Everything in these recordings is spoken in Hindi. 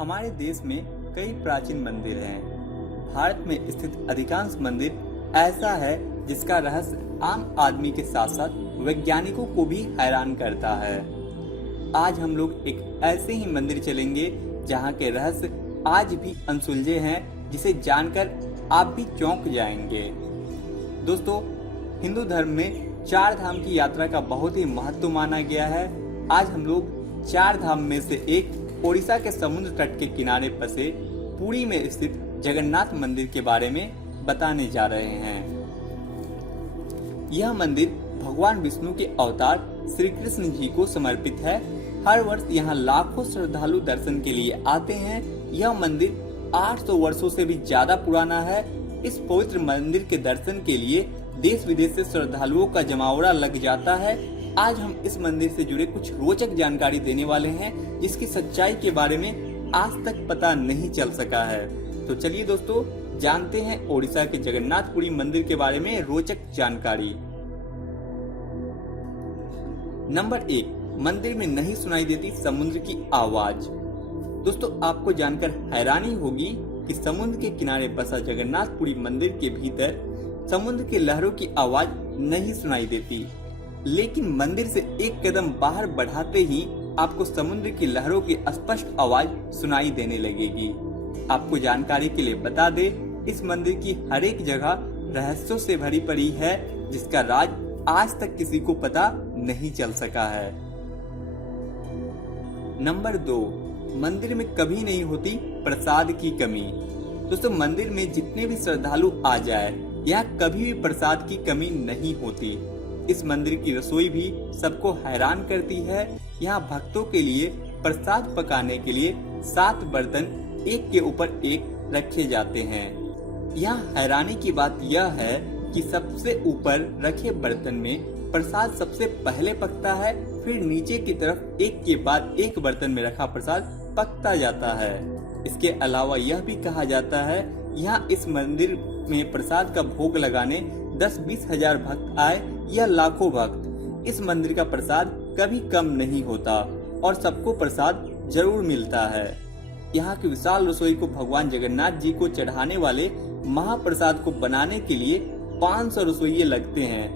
हमारे देश में कई प्राचीन मंदिर हैं। भारत में स्थित अधिकांश मंदिर ऐसा है जिसका रहस्य आम आदमी के साथ साथ वैज्ञानिकों को भी हैरान करता है। आज हम लोग एक ऐसे ही मंदिर चलेंगे जहां के रहस्य आज भी अनसुलझे हैं, जिसे जानकर आप भी चौंक जाएंगे। दोस्तों, हिंदू धर्म में 4 धाम की यात्रा का बहुत ही महत्व माना गया है। आज हम लोग 4 धाम में से एक ओडिशा के समुद्र तट के किनारे बसे पुरी में स्थित जगन्नाथ मंदिर के बारे में बताने जा रहे हैं। यह मंदिर भगवान विष्णु के अवतार श्री कृष्ण जी को समर्पित है। हर वर्ष यहाँ लाखों श्रद्धालु दर्शन के लिए आते हैं। यह मंदिर 800 वर्षों से भी ज्यादा पुराना है। इस पवित्र मंदिर के दर्शन के लिए देश विदेश से श्रद्धालुओं का जमावड़ा लग जाता है। आज हम इस मंदिर से जुड़े कुछ रोचक जानकारी देने वाले हैं, जिसकी सच्चाई के बारे में आज तक पता नहीं चल सका है। तो चलिए दोस्तों, जानते हैं ओडिशा के जगन्नाथपुरी मंदिर के बारे में रोचक जानकारी। नंबर 1, मंदिर में नहीं सुनाई देती समुद्र की आवाज। दोस्तों, आपको जानकर हैरानी होगी कि समुद्र के किनारे बसा जगन्नाथपुरी मंदिर के भीतर समुद्र की लहरों की आवाज नहीं सुनाई देती, लेकिन मंदिर से एक कदम बाहर बढ़ाते ही आपको समुद्र की लहरों की स्पष्ट आवाज सुनाई देने लगेगी। आपको जानकारी के लिए बता दे, इस मंदिर की हर एक जगह रहस्यों से भरी पड़ी है, जिसका राज आज तक किसी को पता नहीं चल सका है। नंबर 2, मंदिर में कभी नहीं होती प्रसाद की कमी। दोस्तों, मंदिर में जितने भी श्रद्धालु आ जाए, यहाँ कभी भी प्रसाद की कमी नहीं होती। इस मंदिर की रसोई भी सबको हैरान करती है। यहाँ भक्तों के लिए प्रसाद पकाने के लिए 7 बर्तन एक के ऊपर एक रखे जाते हैं। यहाँ हैरानी की बात यह है कि सबसे ऊपर रखे बर्तन में प्रसाद सबसे पहले पकता है, फिर नीचे की तरफ एक के बाद एक बर्तन में रखा प्रसाद पकता जाता है। इसके अलावा यह भी कहा जाता है, यहाँ इस मंदिर में प्रसाद का भोग लगाने 10-20 हजार भक्त आए या लाखों भक्त, इस मंदिर का प्रसाद कभी कम नहीं होता और सबको प्रसाद जरूर मिलता है। यहाँ की विशाल रसोई को भगवान जगन्नाथ जी को चढ़ाने वाले महाप्रसाद को बनाने के लिए 500 रसोइये लगते हैं।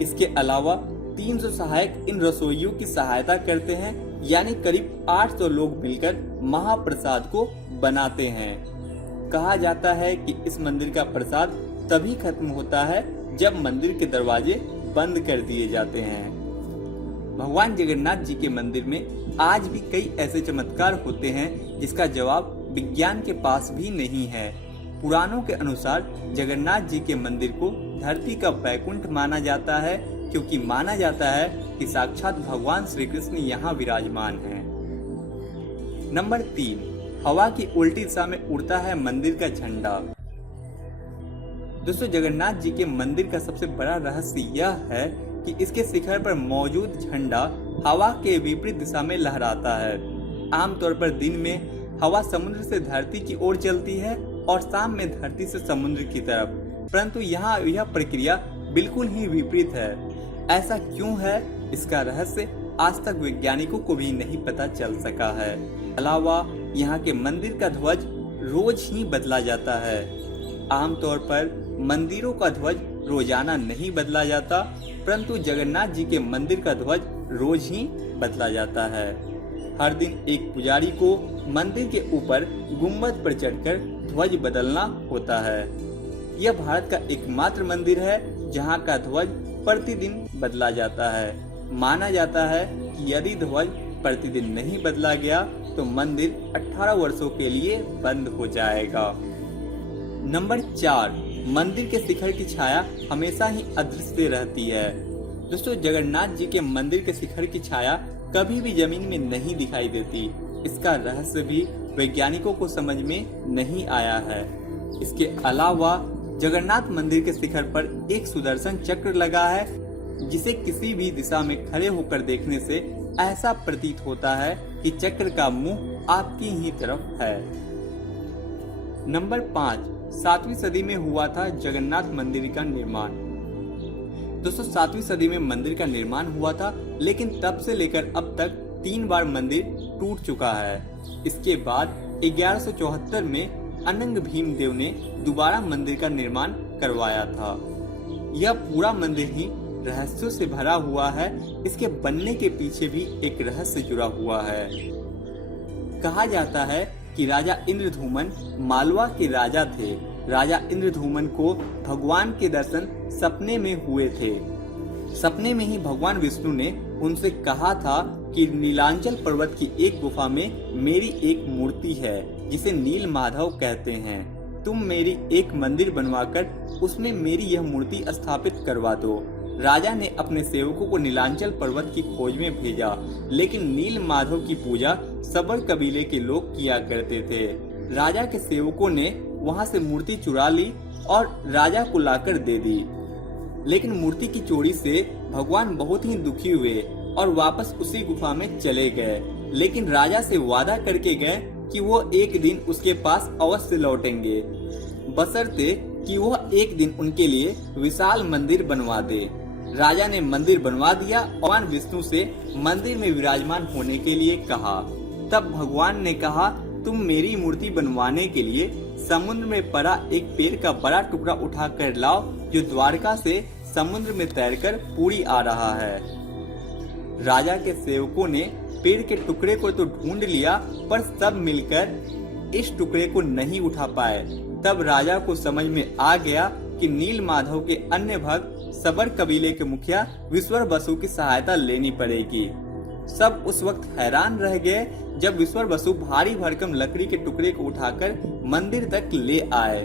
इसके अलावा 300 सहायक इन रसोइयों की सहायता करते हैं, यानी करीब 800 लोग मिलकर महाप्रसाद को बनाते हैं। कहा जाता है कि इस मंदिर का प्रसाद तभी खत्म होता है जब मंदिर के दरवाजे बंद कर दिए जाते हैं। भगवान जगन्नाथ जी के मंदिर में आज भी कई ऐसे चमत्कार होते हैं जिसका जवाब विज्ञान के पास भी नहीं है। पुराणों के अनुसार जगन्नाथ जी के मंदिर को धरती का वैकुंठ माना जाता है, क्योंकि माना जाता है कि साक्षात भगवान श्री कृष्ण यहाँ विराजमान हैं। नंबर 3, हवा की उल्टी दिशा में उड़ता है मंदिर का झंडा। दोस्तों, जगन्नाथ जी के मंदिर का सबसे बड़ा रहस्य यह है कि इसके शिखर पर मौजूद झंडा हवा के विपरीत दिशा में लहराता है। आमतौर पर दिन में हवा समुद्र से धरती की ओर चलती है और शाम में धरती से समुद्र की तरफ, परंतु यहाँ यह प्रक्रिया बिल्कुल ही विपरीत है। ऐसा क्यों है, इसका रहस्य आज तक वैज्ञानिकों को भी नहीं पता चल सका है। अलावा यहाँ के मंदिर का ध्वज रोज ही बदला जाता है। आमतौर पर मंदिरों का ध्वज रोजाना नहीं बदला जाता, परंतु जगन्नाथ जी के मंदिर का ध्वज रोज ही बदला जाता है। हर दिन एक पुजारी को मंदिर के ऊपर गुम्बद पर चढ़कर ध्वज बदलना होता है। यह भारत का एकमात्र मंदिर है जहां का ध्वज प्रतिदिन बदला जाता है। माना जाता है कि यदि ध्वज प्रतिदिन नहीं बदला गया तो मंदिर 18 वर्षों के लिए बंद हो जाएगा। नंबर 4, मंदिर के शिखर की छाया हमेशा ही अदृश्य रहती है। दोस्तों, जगन्नाथ जी के मंदिर के शिखर की छाया कभी भी जमीन में नहीं दिखाई देती। इसका रहस्य भी वैज्ञानिकों को समझ में नहीं आया है। इसके अलावा जगन्नाथ मंदिर के शिखर पर एक सुदर्शन चक्र लगा है, जिसे किसी भी दिशा में खड़े होकर देखने से ऐसा प्रतीत होता है कि चक्र का मुंह आपकी ही तरफ है। नंबर 5, 7वीं सदी में हुआ था जगन्नाथ मंदिर का निर्माण। दोस्तों, 7वीं सदी में मंदिर का निर्माण हुआ था, लेकिन तब से लेकर अब तक 3 बार मंदिर टूट चुका है। इसके बाद 1174 में अनंग भीमदेव ने दोबारा मंदिर का निर्माण करवाया था। यह पूरा मंदिर ही रहस्यों से भरा हुआ है। इसके बनने के पीछे भी एक रहस्य जुड़ा हुआ है। कहा जाता है कि राजा इंद्रधूमन मालवा के राजा थे। राजा इंद्रधूमन को भगवान के दर्शन सपने में हुए थे। सपने में ही भगवान विष्णु ने उनसे कहा था कि नीलांचल पर्वत की एक गुफा में मेरी एक मूर्ति है जिसे नील माधव कहते हैं। तुम मेरी एक मंदिर बनवाकर उसमें मेरी यह मूर्ति स्थापित करवा दो। राजा ने अपने सेवकों को नीलांचल पर्वत की खोज में भेजा, लेकिन नील माधव की पूजा सबर कबीले के लोग किया करते थे। राजा के सेवकों ने वहां से मूर्ति चुरा ली और राजा को लाकर दे दी। लेकिन मूर्ति की चोरी से भगवान बहुत ही दुखी हुए और वापस उसी गुफा में चले गए। लेकिन राजा से वादा करके गए कि वो एक दिन उसके पास अवश्य लौटेंगे, बशर्ते कि वह एक दिन उनके लिए विशाल मंदिर बनवा दे। राजा ने मंदिर बनवा दिया और भगवान विष्णु से मंदिर में विराजमान होने के लिए कहा। तब भगवान ने कहा, तुम मेरी मूर्ति बनवाने के लिए समुद्र में पड़ा एक पेड़ का बड़ा टुकड़ा उठा कर लाओ, जो द्वारका से समुद्र में तैरकर पुरी आ रहा है। राजा के सेवकों ने पेड़ के टुकड़े को तो ढूंढ लिया, पर सब मिलकर इस टुकड़े को नहीं उठा पाए। तब राजा को समझ में आ गया कि नील माधव के अन्य भक्त सबर कबीले के मुखिया विश्वर बसु की सहायता लेनी पड़ेगी। सब उस वक्त हैरान रह गए जब विश्वर बसु भारी भरकम लकड़ी के टुकड़े को उठाकर मंदिर तक ले आए।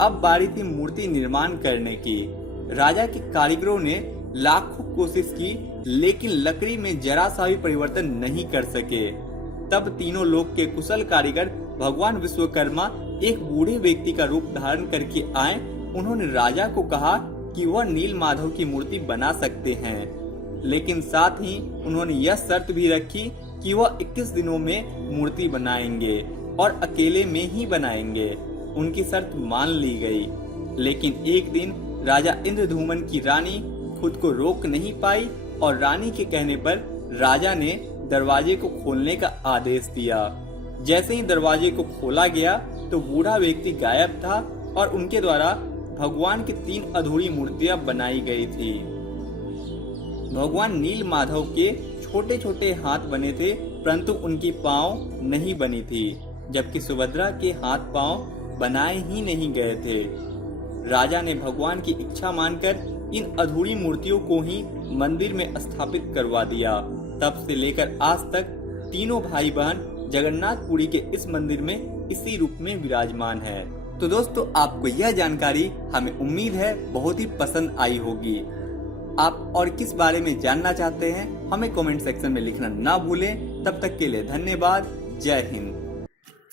अब बारी थी मूर्ति निर्माण करने की। राजा के कारीगरों ने लाखों कोशिश की, लेकिन लकड़ी में जरा सा भी परिवर्तन नहीं कर सके। तब तीनों लोक के कुशल कारीगर भगवान विश्वकर्मा एक बूढ़े व्यक्ति का रूप धारण करके आए। उन्होंने राजा को कहा कि वह नील माधव की मूर्ति बना सकते हैं, लेकिन साथ ही उन्होंने यह शर्त भी रखी कि वह 21 दिनों में मूर्ति बनाएंगे और अकेले में ही बनाएंगे। उनकी शर्त मान ली गई। लेकिन एक दिन राजा इंद्रधूमन की रानी खुद को रोक नहीं पाई और रानी के कहने पर राजा ने दरवाजे को खोलने का आदेश दिया। जैसे ही दरवाजे को खोला गया तो बूढ़ा व्यक्ति गायब था और उनके द्वारा भगवान की 3 अधूरी मूर्तियां बनाई गई थी। भगवान नील माधव के छोटे छोटे हाथ बने थे, परंतु उनकी पांव नहीं बनी थी, जबकि सुभद्रा के हाथ पांव बनाए ही नहीं गए थे। राजा ने भगवान की इच्छा मानकर इन अधूरी मूर्तियों को ही मंदिर में स्थापित करवा दिया। तब से लेकर आज तक तीनों भाई बहन जगन्नाथपुरी के इस मंदिर में इसी रूप में विराजमान है। तो दोस्तों, आपको यह जानकारी हमें उम्मीद है बहुत ही पसंद आई होगी। आप और किस बारे में जानना चाहते हैं हमें कमेंट सेक्शन में लिखना ना भूलें। तब तक के लिए धन्यवाद। जय हिंद।